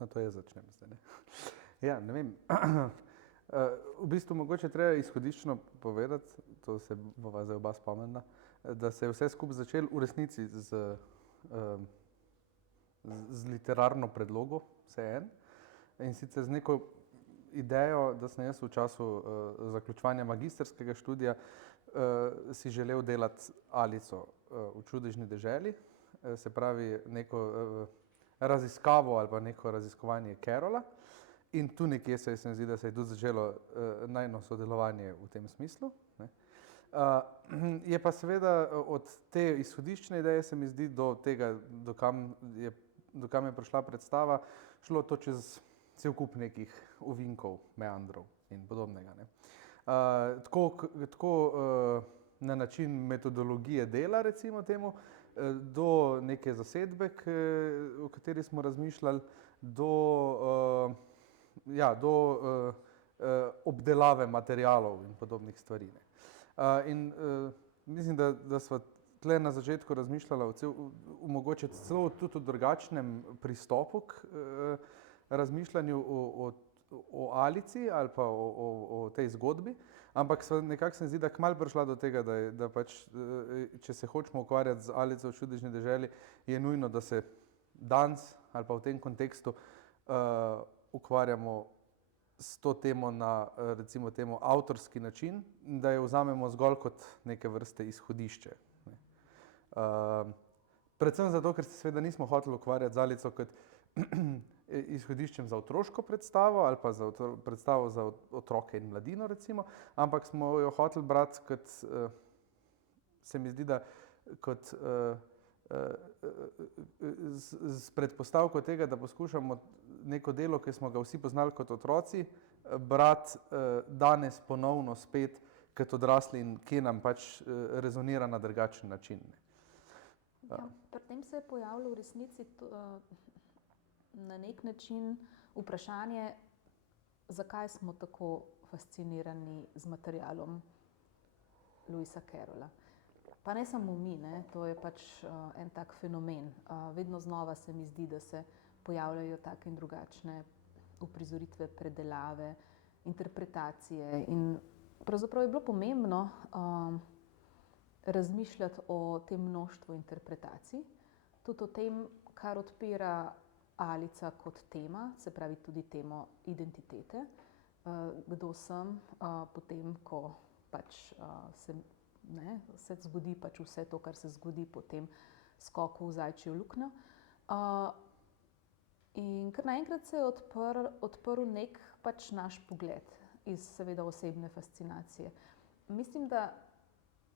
Na to jaz začnem zdaj, ne. Ja, ne vem. V bistvu mogoče treba izhodiščno povedati, to se bova zdaj oba spomnila, da se je vse skupaj začelo v resnici z literarno predlogo, vseeno, in sicer z neko idejo, da sem jaz v času zaključevanja magistrskega študija si želel delati Alico v čudežni deželi, se pravi neko raziskavo ali pa neko raziskovanje Carola. In tu nekje se mi zdi, da se je tudi začelo najino sodelovanje v tem smislu, ne. Je pa seveda od te izhodiščne ideje se mi zdi do tega, do kam je prišla predstava, šlo to čez cel kup nekih ovinkov, meandrov in podobnega, ne. Tako na način metodologije dela, recimo temu, do neke zasedbe, o kateri smo razmišljali, do obdelave materialov in podobnih stvari, ne. In mislim, da sva tule na začetku razmišljala o mogoče celo tudi o drugačnem pristopu k razmišljanju o Alici ali pa o tej zgodbi, ampak nekako se mi zdi, da kmalu prišla do tega, da pač, če se hočemo ukvarjati z Alico v čudežni deželi, je nujno, da se danes ali pa v tem kontekstu ukvarjamo s to temo na, recimo temu, avtorski način, da jo vzamemo zgolj kot neke vrste izhodišče, ne. Predvsem zato, ker se seveda nismo hoteli ukvarjati z Alico kot izhodiščem za otroško predstavo ali pa za predstavo za otroke in mladino, recimo, ampak smo jo hoteli brati kot, se mi zdi, da kot s predpostavko tega, da poskušamo neko delo, ki smo ga vsi poznali kot otroci, brati danes ponovno spet kot odrasli in kje nam pač rezonira na drugačen način, ne. Ja, pri tem se je pojavilo v resnici na neki način vprašanje, zakaj smo tako fascinirani z materialom Lewisa Carrolla. Pa ne samo mi, ne, to je pač en tak fenomen. Vedno znova se mi zdi, da se pojavljajo take in drugačne uprizoritve, predelave, interpretacije in pravzaprav je bilo pomembno razmišljati o tem mnoštvu interpretacij, tudi o tem, kar odpira Alica kot tema, se pravi tudi temo identitete, kdo sem, potem, ko pač se zgodi pač vse to, kar se zgodi po tem skoku v zajčjo luknjo. In kar naenkrat se je odprl neki pač naš pogled iz seveda osebne fascinacije. Mislim, da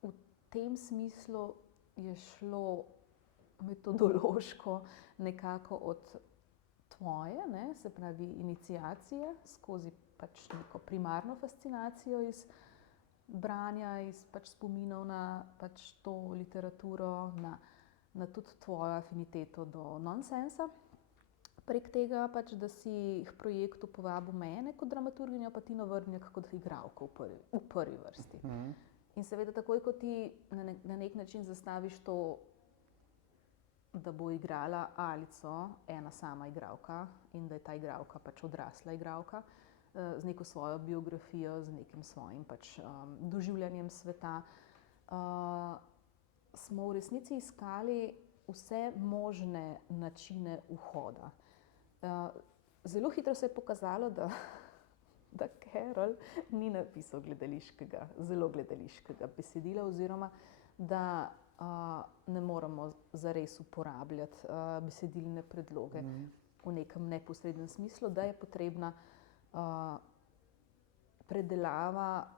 v tem smislu je šlo metodološko nekako od tvoje, ne, se pravi iniciacije skozi pač neko primarno fascinacijo iz branja, iz pač spominov na pač to literaturo, na tudi tvojo afiniteto do nonsensa. Prek tega pač, da si k projektu povabil mene kot dramaturginjo, pa Tino Vrhnjak kot igralko v prvi vrsti. In seveda takoj, ko ti na neki način zastaviš to, da bo igrala Alico ena sama igralka in da je ta igralka pač odrasla igralka z neko svojo biografijo, z nekim svojim pač doživljanjem sveta, smo v resnici iskali vse možne načine vhoda. Zelo hitro se je pokazalo, da Carroll ni napisal zelo gledališkega besedila oziroma da ne moremo zares uporabljati besedilne predloge v nekem neposrednem smislu, da je potrebna predelava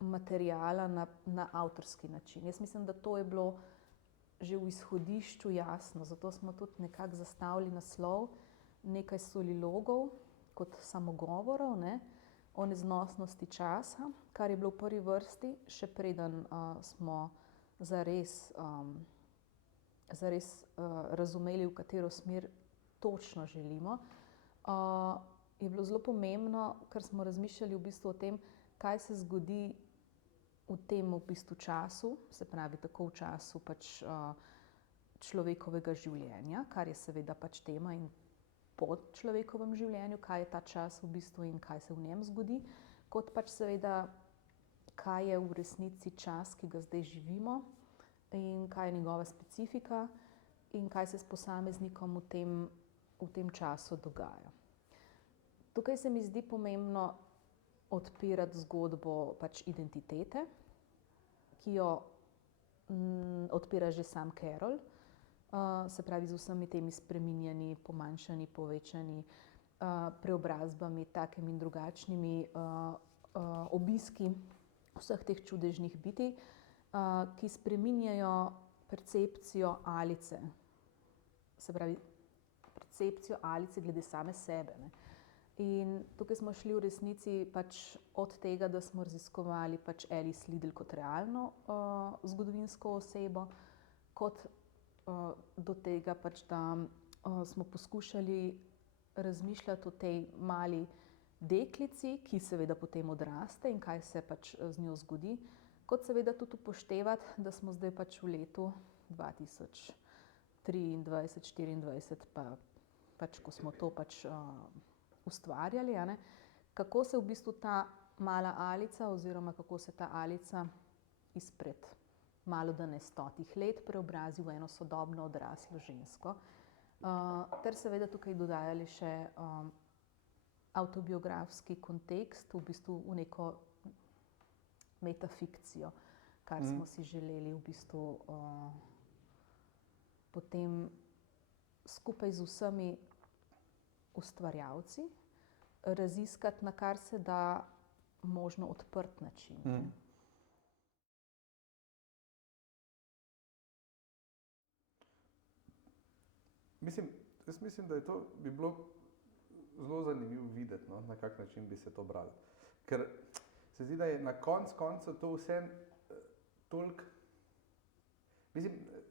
materiala na avtorski način. Jaz mislim, da to je bilo že v izhodišču jasno, zato smo tudi nekako zastavili naslov Nekaj solilogov kot samogovorov, ne, o neznosnosti časa, kar je bilo v prvi vrsti, še preden smo zares razumeli, v katero smer točno želimo, je bilo zelo pomembno, ker smo razmišljali v bistvu o tem, kaj se zgodi v tem v bistvu času, se pravi tako v času pač človekovega življenja, kar je seveda pač tema in po človekovem življenju, kaj je ta čas v bistvu in kaj se v njem zgodi, kot pač seveda, kaj je v resnici čas, ki ga zdaj živimo in kaj je njegova specifika in kaj se s posameznikom v tem času dogaja. Tukaj se mi zdi pomembno odpirati zgodbo pač identitete, ki jo odpira že sam Carroll, se pravi z vsemi temi spreminjanji, pomanjšanji, povečanji, preobrazbami, takimi in drugačnimi, obiski vseh teh čudežnih bitij, ki spreminjajo percepcijo Alice, se pravi percepcijo Alice glede same sebe, ne. In tukaj smo šli v resnici pač od tega, da smo raziskovali pač Alice Liddell kot realno zgodovinsko osebo, kot do tega pač, da smo poskušali razmišljati o tej mali deklici, ki seveda potem odraste in kaj se pač z njo zgodi, kot seveda tudi upoštevati, da smo zdaj pač v letu 2023, 2024, pač ko smo to pač ustvarjali, a ne, kako se v bistvu ta mala Alica oziroma kako se ta Alica izpred malodane 100 let preobrazi v eno sodobno odraslo žensko, ter seveda tukaj dodajali še avtobiografski kontekst, v bistvu v neko metafikcijo, kar smo si želeli v bistvu potem skupaj z vsemi ustvarjalci raziskati na kar se da možno odprt način. Jaz mislim, da bi bilo zelo zanimivo videti, no, na kak način bi se to bralo. Ker se zdi, da je na koncu to vse toliko.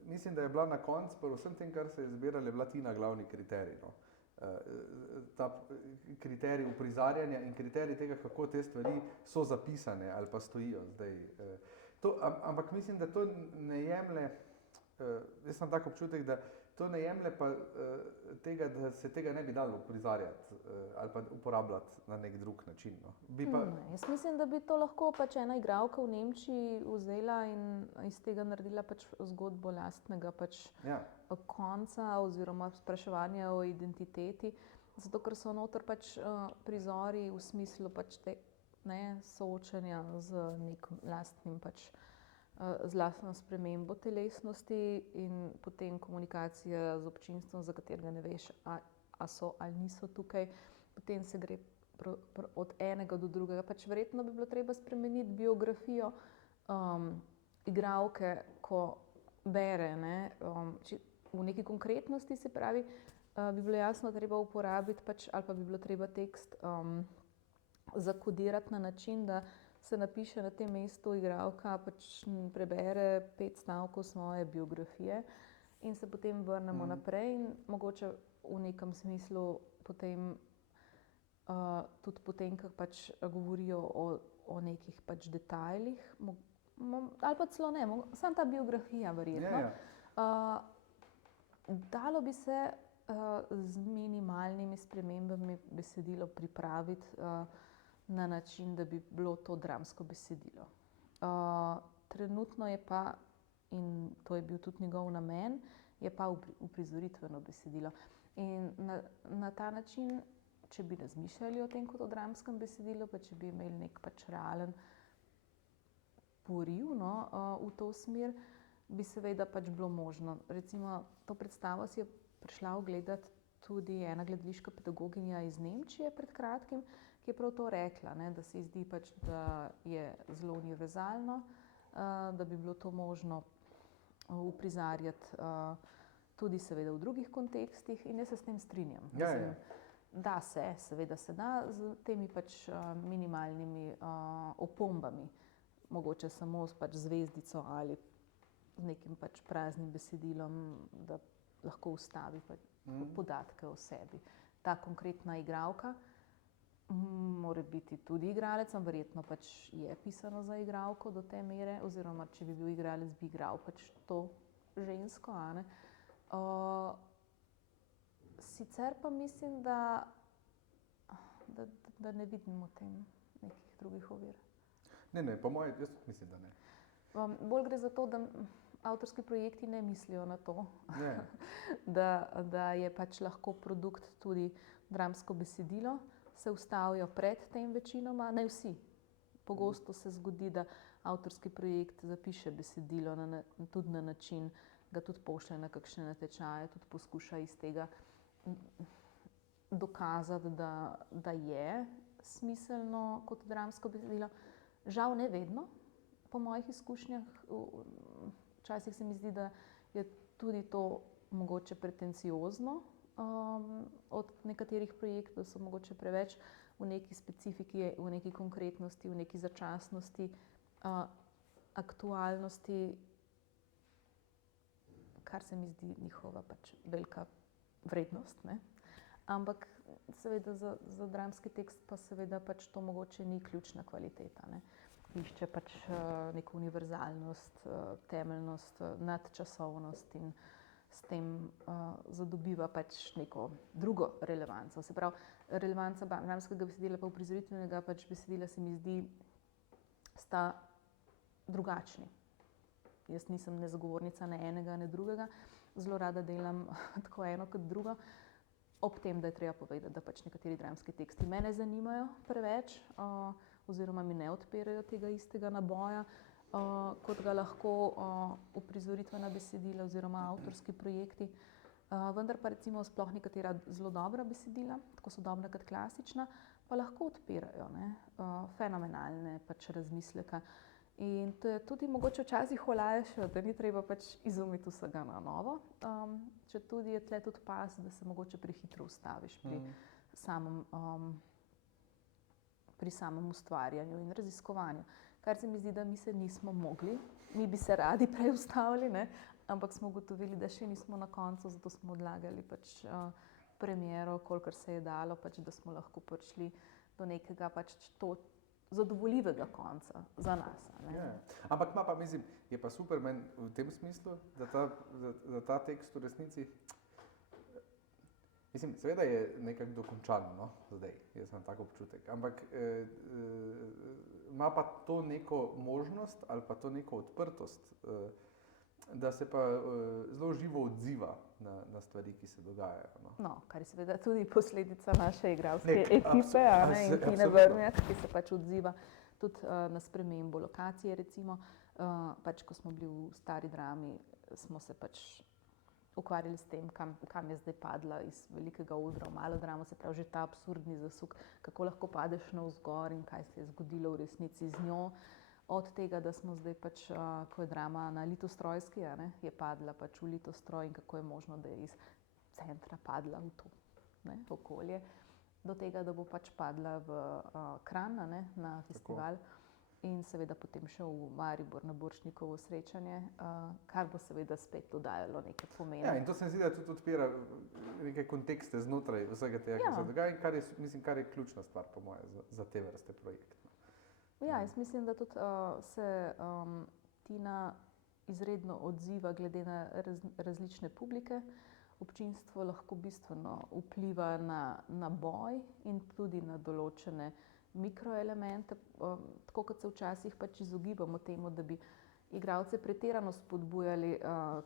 Mislim, da je bila na koncu, pri vsem tem, kar se je zbiralo, je bila Tina glavni kriterij. No. Ta kriterij uprizarjanja in kriterij tega, kako te stvari so zapisane ali pa stojijo zdaj. Ampak mislim, da to ne jemlje, jaz sem tak občutek, da to ne jemlje pa tega, da se tega ne bi dalo uprizarjati ali pa uporabljati na nek drug način. No. Jaz mislim, da bi to lahko pač ena igralka v Nemčiji vzela in iz tega naredila pač zgodbo lastnega pač konca oziroma spraševanja o identiteti, zato ker so noter pač prizori v smislu pač te, ne, soočanja z nekim lastnim pač z lastno spremembo telesnosti in potem komunikacija z občinstvom, za katerega ne veš, a so ali niso tukaj, potem se gre od enega do drugega. Pač verjetno bi bilo treba spremeniti biografijo igralke, ko bere, ne, v neki konkretnosti, se pravi, bi bilo jasno treba uporabiti pač, ali pa bi bilo treba tekst zakodirati na način, da se napiše na tem mestu igralka pač prebere 5 stavkov svoje biografije in se potem vrnemo naprej in mogoče v nekem smislu potem tudi potem, ko pač govorijo o nekih pač detajlih, ali pa celo ne, samo ta biografija verjetno. Dalo bi se z minimalnimi spremembami besedilo pripraviti na način, da bi bilo to dramsko besedilo. Trenutno je pa, in to je bil tudi njegov namen, je pa uprizoritveno besedilo. In na ta način, če bi razmišljali o tem kot o dramskem besedilu, pa če bi imeli nek pač realen poriv, no, v to smer, bi seveda pač bilo možno. Recimo, to predstavo si je prišla ogledati tudi ena gledališka pedagoginja iz Nemčije pred kratkim, ki je prav to rekla, ne, da se ji zdi pač, da je zelo univerzalno, da bi bilo to možno uprizarjati tudi seveda v drugih kontekstih in jaz se s tem strinjam. Da se, seveda se da z temi pač minimalnimi opombami, mogoče samo s pač zvezdico ali z nekim pač praznim besedilom, da lahko vstavi podatke o sebi. Ta konkretna igralka mora biti tudi igralec, verjetno pač je pisano za igralko do te mere, oziroma če bi bil igralec, bi igral pač to žensko, a ne. Sicer pa mislim, da ne vidim v tem nekih drugih ovir. Ne, po mojem, jaz tudi mislim, da ne. Bolj gre za to, da avtorski projekti ne mislijo na to, Ne. da je pač lahko produkt tudi dramsko besedilo, se ustavijo pred tem večinoma, ne vsi. Pogosto se zgodi, da avtorski projekt zapiše besedilo tudi na način, ga tudi pošlje na kakšne natečaje, tudi poskuša iz tega dokazati, da je smiselno kot dramsko besedilo. Žal ne vedno, po mojih izkušnjah. Včasih se mi zdi, da je tudi to mogoče pretenciozno od nekaterih projektov, da so mogoče preveč v neki specifiki, v neki konkretnosti, v neki začasnosti, aktualnosti, kar se mi zdi njihova pač velika vrednost, ne. Ampak seveda za dramski tekst pa seveda pač to mogoče ni ključna kvaliteta, ne. Išče pač neko univerzalnost, temeljnost, nadčasovnost in s tem zadobiva pač neko drugo relevanco. Se pravi, relevanca dramskega besedila pa uprizoritvenega pač besedila se mi zdi sta drugačni. Jaz nisem ne zagovornica ne enega, ne drugega. Zelo rada delam tako eno kot drugo. Ob tem, da je treba povedati, da pač nekateri dramski teksti me ne zanimajo preveč oziroma mi ne odpirajo tega istega naboja, kot ga lahko uprizoritvena besedila oziroma avtorski projekti. Vendar pa recimo sploh nekatera zelo dobra besedila, tako sodobna kot klasična, pa lahko odpirajo, ne, fenomenalne pač razmisleke. In to je tudi mogoče včasih olajša, da ni treba pač izumiti vsega na novo. Četudi je tle tudi pas, da se mogoče prehitro ustaviš pri samem ustvarjanju in raziskovanju. Kar se mi zdi, da mi se nismo mogli, mi bi se radi prej ustavili, ne, ampak smo ugotovili, da še nismo na koncu, zato smo odlagali pač premiero, kolikor se je dalo, pač, da smo lahko prišli do nekega pač zadovoljivega konca za nas. Ja. Ampak ima pa, mislim, je pa super meni v tem smislu, da ta tekst v resnici, mislim, seveda je nekako dokončan, no, zdaj, jaz imam tak občutek, ampak ima pa to neko možnost ali pa to neko odprtost, da se pa zelo živo odziva na stvari, ki se dogajajo. No, kar je seveda tudi posledica naše igralske ekipe, in Tine Vrmjak, ki se pač odziva tudi na spremembo lokacije, recimo. Pač, ko smo bili v Stari Drami, smo se pač ukvarjali s tem, kam je zdaj padla iz velikega odra v malo dramo, se pravi že ta absurdni zasuk, kako lahko padeš navzgor in kaj se je zgodilo v resnici z njo. Od tega, da smo zdaj pač, ko je drama na Litostrojski, je padla pač v Litostroj in kako je možno, da je iz centra padla v to, ne, okolje, do tega, da bo pač padla v Kranj, na festival. In seveda potem še v Maribor na Borštnikovo srečanje, kar bo seveda spet dodajalo neke pomene. Ja, in to se mi zdi, da tudi odpira neke kontekste znotraj vsega tega, ki se dogaja, in kar je ključna stvar po moje za te vrste projekte. Ja, jaz mislim, da tudi se Tina izredno odziva glede na različne publike. Občinstvo lahko bistveno vpliva na boj in tudi na določene mikroelemente, tako kot se včasih pač izogibamo temu, da bi igralce pretirano spodbujali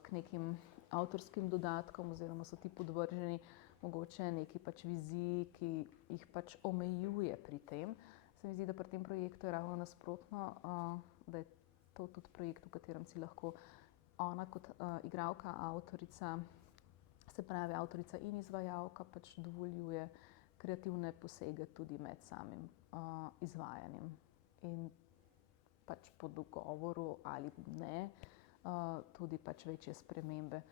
k nekim avtorskim dodatkom oziroma so ti podvrženi mogoče neki pač viziji, ki jih pač omejuje pri tem. Se mi zdi, da pri tem projektu je ravno nasprotno, da je to tudi projekt, v katerem si lahko ona kot igralka, avtorica, se pravi avtorica in izvajalka, pač dovoljuje kreativne posege tudi med samim izvajanjem. In pač po dogovoru ali ne, tudi pač večje spremembe.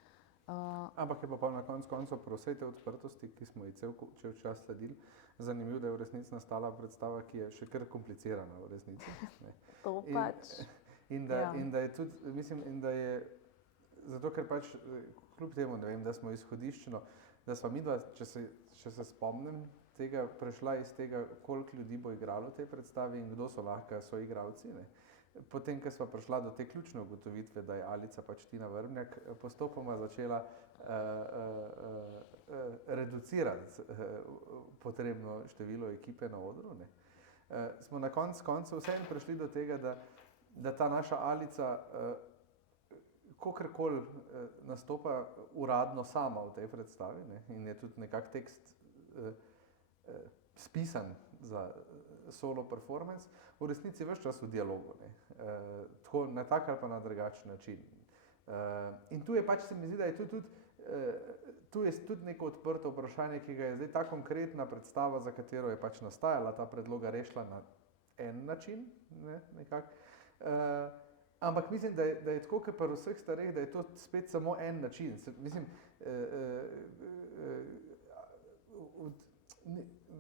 Ampak je pa na koncu koncev pri vsej tej odprtosti, ki smo ji cel čas sledili, zanimivo, da je v resnici nastala predstava, ki je še kar komplicirana v resnici. To pač. In da je tudi, mislim, in da je, zato ker pač kljub temu, ne vem, da smo izhodiščno, da sva midva, če se spomnim tega, prešla iz tega, koliko ljudi bo igralo v tej predstavi in kdo so lahko soigralci, ne. potem, ko smo prišla do te ključne ugotovitve, da je Alica pač Tina Vrbnjak, postopoma začela reducirati potrebno število ekipe na odru, ne. Smo na koncu vseeno prišli do tega, da ta naša Alica kakorkoli nastopa uradno sama v tej predstavi, ne, in je tudi nekak tekst spisan za solo performance, v resnici ves čas v dialogu, ne. Tako na tak ali pa na drugačen način. In tu je pač, se mi zdi, da je tu je tudi neko odprto vprašanje, ki ga je zdaj ta konkretna predstava, za katero je pač nastajala ta predloga, rešila na en način, ne, nekako. Ampak mislim, da je tako, kot pri vseh stvareh, da je to spet samo en način. Mislim,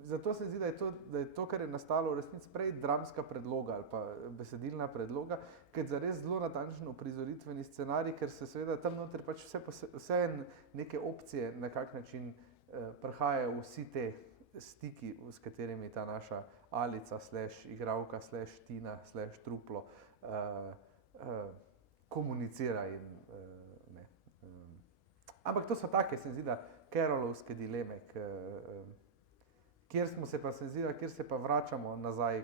zato se zdi, da je to, kar je nastalo v resnici prej dramska predloga ali pa besedilna predloga, kot zares zelo natančen uprizoritveni scenarij, ker se seveda tam noter pač vse neke opcije na kak način prihajajo vsi te stiki, s katerimi ta naša Alica / igralka / Tina / truplo komunicira in ne. Ampak to so take, se mi zdi, da Carrollovske dileme, kjer smo se pa, se mi zdi, kjer se pa vračamo nazaj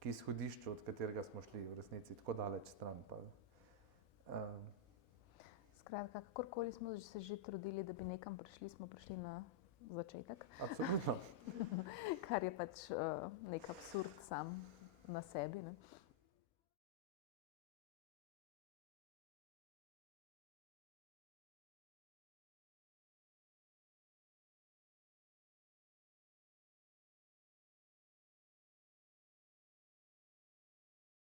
k izhodišču, od katerega smo šli v resnici tako daleč stran. Skratka, kakorkoli smo se že trudili, da bi nekam prišli, smo prišli na začetek. Absolutno. Kar je pač nek absurd sam na sebi, ne.